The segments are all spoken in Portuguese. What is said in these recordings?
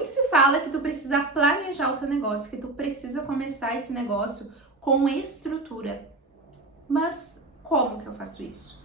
Muito se fala que tu precisa planejar o teu negócio, que tu precisa começar esse negócio com estrutura. Mas como que eu faço isso?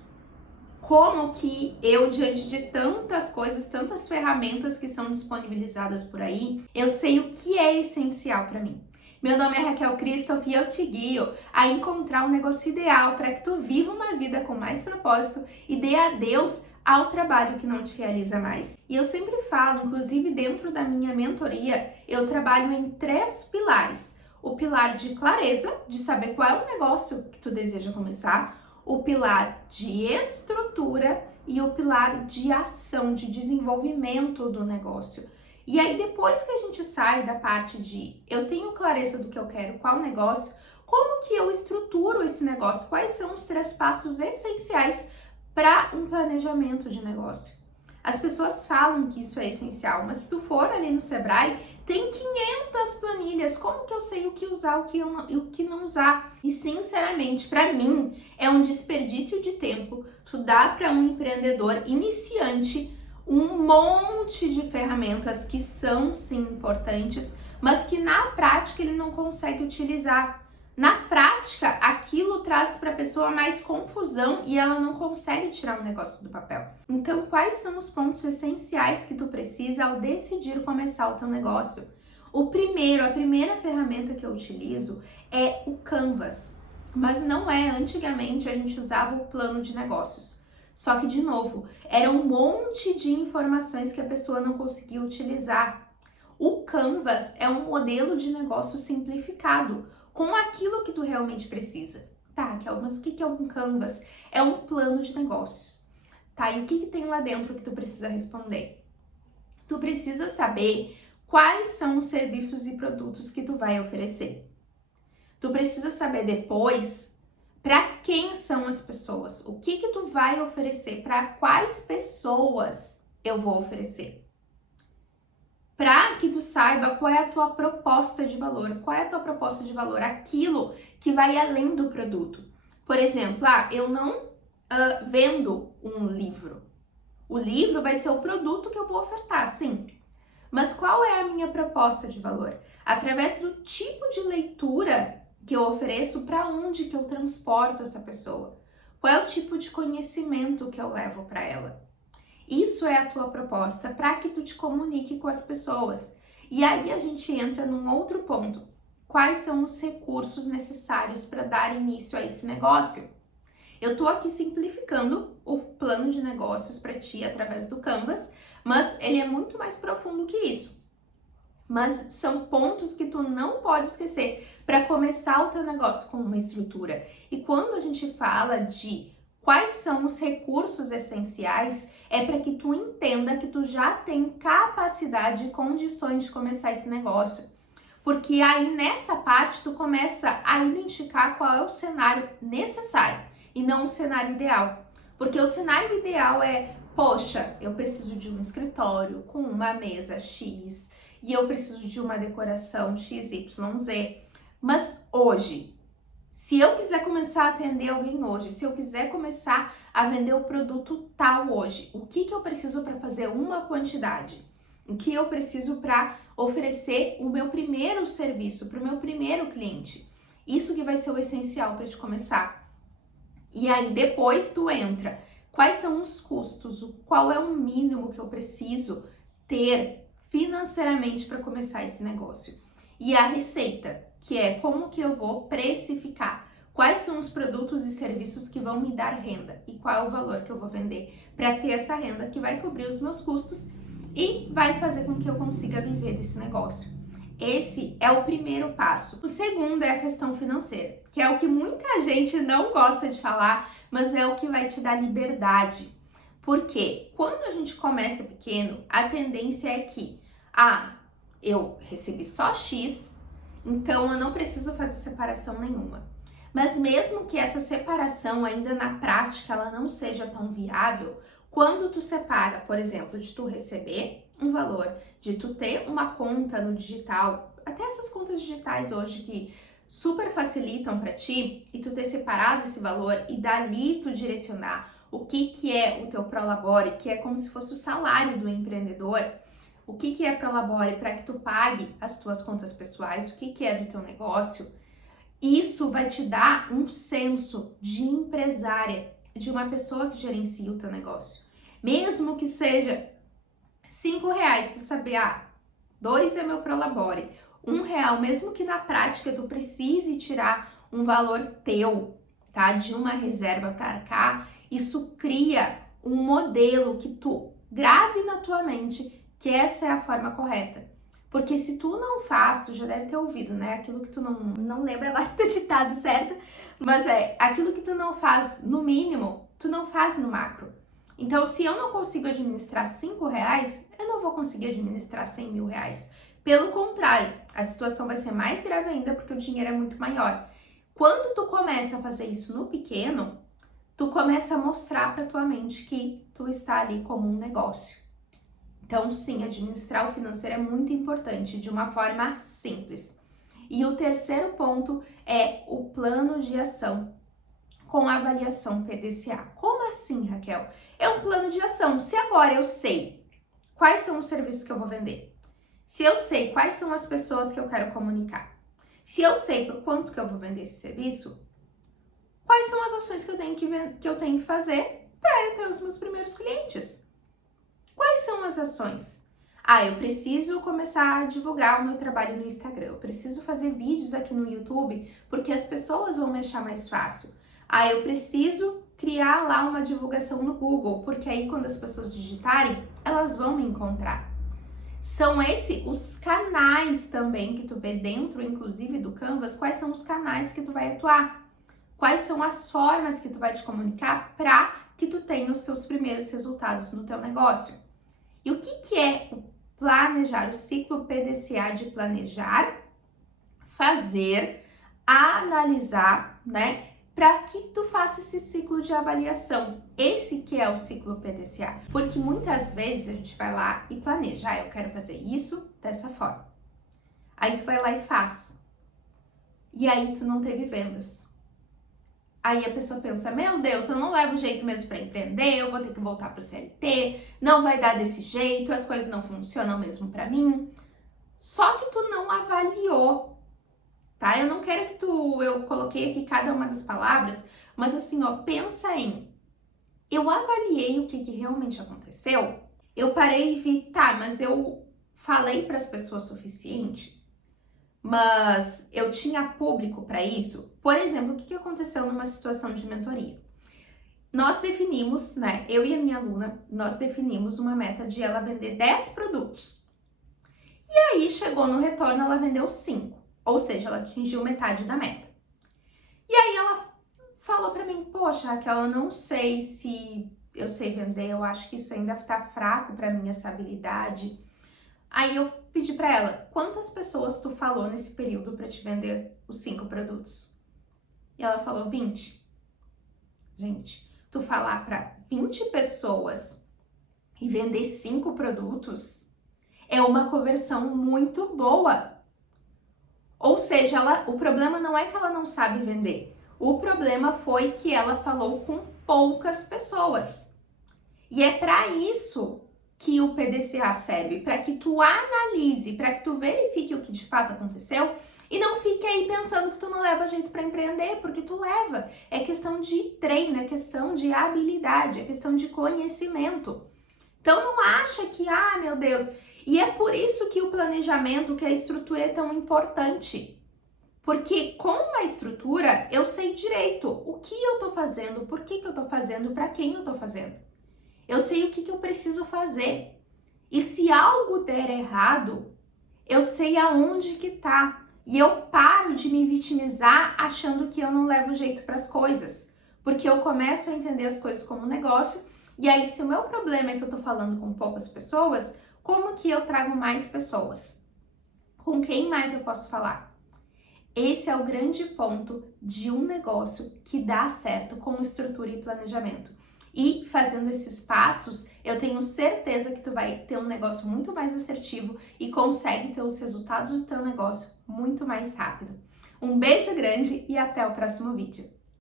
Como que eu, diante de tantas coisas, tantas ferramentas que são disponibilizadas por aí, eu sei o que é essencial para mim? Meu nome é Raquel Christoph e eu te guio a encontrar o negócio ideal para que tu viva uma vida com mais propósito e dê adeus ao trabalho que não te realiza mais. E eu sempre falo, inclusive dentro da minha mentoria, eu trabalho em 3 pilares. O pilar de clareza, de saber qual é o negócio que tu deseja começar, o pilar de estrutura e o pilar de ação, de desenvolvimento do negócio. E aí, depois que a gente sai da parte de eu tenho clareza do que eu quero, qual negócio, como que eu estruturo esse negócio? Quais são os 3 passos essenciais para um planejamento de negócio? As pessoas falam que isso é essencial, mas se tu for ali no Sebrae, tem 500 planilhas. Como que eu sei o que usar, o que não usar? E sinceramente, para mim, é um desperdício de tempo. Tu dá para um empreendedor iniciante um monte de ferramentas que são sim importantes, mas que na prática ele não consegue utilizar. Na prática, aquilo traz para a pessoa mais confusão e ela não consegue tirar o negócio do papel. Então, quais são os pontos essenciais que tu precisa ao decidir começar o teu negócio? A primeira ferramenta que eu utilizo é o Canvas, mas não é, antigamente a gente usava o plano de negócios. Só que, de novo, era um monte de informações que a pessoa não conseguia utilizar. O Canvas é um modelo de negócio simplificado, com aquilo que tu realmente precisa. Tá, Raquel, mas o que é um Canvas? É um plano de negócios. Tá, e o que tem lá dentro que tu precisa responder? Tu precisa saber quais são os serviços e produtos que tu vai oferecer. Tu precisa saber depois para quem são as pessoas, o que tu vai oferecer, para quais pessoas eu vou oferecer. Para que tu saiba qual é a tua proposta de valor. Qual é a tua proposta de valor? Aquilo que vai além do produto. Por exemplo, eu não vendo um livro. O livro vai ser o produto que eu vou ofertar, sim. Mas qual é a minha proposta de valor? Através do tipo de leitura que eu ofereço, para onde que eu transporto essa pessoa? Qual é o tipo de conhecimento que eu levo para ela? Isso é a tua proposta para que tu te comunique com as pessoas. E aí a gente entra num outro ponto. Quais são os recursos necessários para dar início a esse negócio? Eu tô aqui simplificando o plano de negócios para ti através do Canvas, mas ele é muito mais profundo que isso. Mas são pontos que tu não pode esquecer para começar o teu negócio com uma estrutura. E quando a gente fala de quais são os recursos essenciais, é para que tu entenda que tu já tem capacidade e condições de começar esse negócio. Porque aí nessa parte tu começa a identificar qual é o cenário necessário e não o cenário ideal. Porque o cenário ideal é, poxa, eu preciso de um escritório com uma mesa X e eu preciso de uma decoração XYZ. Mas hoje, se eu quiser começar a atender alguém hoje, se eu quiser começar a vender o produto tal hoje, o que eu preciso para fazer uma quantidade? O que eu preciso para oferecer o meu primeiro serviço, para o meu primeiro cliente? Isso que vai ser o essencial para te começar. E aí depois tu entra, quais são os custos, qual é o mínimo que eu preciso ter financeiramente para começar esse negócio? E a receita, que é como que eu vou precificar, quais são os produtos e serviços que vão me dar renda e qual é o valor que eu vou vender para ter essa renda que vai cobrir os meus custos e vai fazer com que eu consiga viver desse negócio. Esse é o primeiro passo. O segundo é a questão financeira, que é o que muita gente não gosta de falar, mas é o que vai te dar liberdade. Porque quando a gente começa pequeno, a tendência é que, eu recebi só X, então eu não preciso fazer separação nenhuma. Mas mesmo que essa separação ainda na prática ela não seja tão viável, quando tu separa, por exemplo, de tu receber um valor, de tu ter uma conta no digital, até essas contas digitais hoje que super facilitam para ti, e tu ter separado esse valor e dali tu direcionar o que é o teu prolabore, que é como se fosse o salário do empreendedor, o que é Prolabore para que tu pague as tuas contas pessoais, o que é do teu negócio, isso vai te dar um senso de empresária, de uma pessoa que gerencia o teu negócio. Mesmo que seja R$5, tu saber, 2 é meu Prolabore, R$1, mesmo que na prática tu precise tirar um valor teu, tá? De uma reserva para cá, isso cria um modelo que tu grave na tua mente que essa é a forma correta. Porque se tu não faz, tu já deve ter ouvido, né? Aquilo que tu não lembra agora do ditado certo, mas aquilo que tu não faz no mínimo, tu não faz no macro. Então, se eu não consigo administrar R$5, eu não vou conseguir administrar R$100.000. Pelo contrário, a situação vai ser mais grave ainda porque o dinheiro é muito maior. Quando tu começa a fazer isso no pequeno, tu começa a mostrar para tua mente que tu está ali como um negócio. Então, sim, administrar o financeiro é muito importante, de uma forma simples. E o terceiro ponto é o plano de ação com a avaliação PDCA. Como assim, Raquel? É um plano de ação. Se agora eu sei quais são os serviços que eu vou vender, se eu sei quais são as pessoas que eu quero comunicar, se eu sei por quanto que eu vou vender esse serviço, quais são as ações que eu tenho que fazer para eu ter os meus primeiros clientes? Quais são as ações? Eu preciso começar a divulgar o meu trabalho no Instagram, eu preciso fazer vídeos aqui no YouTube, porque as pessoas vão me achar mais fácil. Eu preciso criar lá uma divulgação no Google, porque aí quando as pessoas digitarem, elas vão me encontrar. São esses os canais também que tu vê dentro, inclusive do Canvas, quais são os canais que tu vai atuar, quais são as formas que tu vai te comunicar para que tu tenha os teus primeiros resultados no teu negócio. E o que é o planejar, o ciclo PDCA de planejar, fazer, analisar, né? Para que tu faça esse ciclo de avaliação. Esse que é o ciclo PDCA. Porque muitas vezes a gente vai lá e planeja, eu quero fazer isso dessa forma. Aí tu vai lá e faz. E aí tu não teve vendas. Aí a pessoa pensa, meu Deus, eu não levo jeito mesmo para empreender, eu vou ter que voltar para o CLT, não vai dar desse jeito, as coisas não funcionam mesmo para mim. Só que tu não avaliou, tá? Eu não quero que eu coloquei aqui cada uma das palavras, mas assim, pensa eu avaliei o que realmente aconteceu? Eu parei e vi, mas eu falei para as pessoas o suficiente? Mas eu tinha público para isso? Por exemplo, o que aconteceu numa situação de mentoria? Nós definimos, né, eu e a minha aluna, nós definimos uma meta de ela vender 10 produtos. E aí, chegou no retorno, ela vendeu 5. Ou seja, ela atingiu metade da meta. E aí, ela falou para mim, poxa, Raquel, eu não sei se eu sei vender, eu acho que isso ainda tá fraco para mim, essa habilidade. Aí eu pedi para ela, quantas pessoas tu falou nesse período para te vender os 5 produtos? E ela falou 20. Gente, tu falar para 20 pessoas e vender 5 produtos é uma conversão muito boa. Ou seja, o problema não é que ela não sabe vender. O problema foi que ela falou com poucas pessoas. E é para isso que o PDCA serve, para que tu analise, para que tu verifique o que de fato aconteceu e não fique aí pensando que tu não leva jeito para empreender, porque tu leva. É questão de treino, é questão de habilidade, é questão de conhecimento. Então não acha que, meu Deus, e é por isso que o planejamento, que a estrutura é tão importante. Porque com uma estrutura eu sei direito o que eu tô fazendo, por que eu tô fazendo, para quem eu tô fazendo. Eu sei o que eu preciso fazer. E se algo der errado, eu sei aonde que tá. E eu paro de me vitimizar achando que eu não levo jeito para as coisas. Porque eu começo a entender as coisas como negócio. E aí, se o meu problema é que eu tô falando com poucas pessoas, como que eu trago mais pessoas? Com quem mais eu posso falar? Esse é o grande ponto de um negócio que dá certo com estrutura e planejamento. E fazendo esses passos, eu tenho certeza que tu vai ter um negócio muito mais assertivo e consegue ter os resultados do teu negócio muito mais rápido. Um beijo grande e até o próximo vídeo.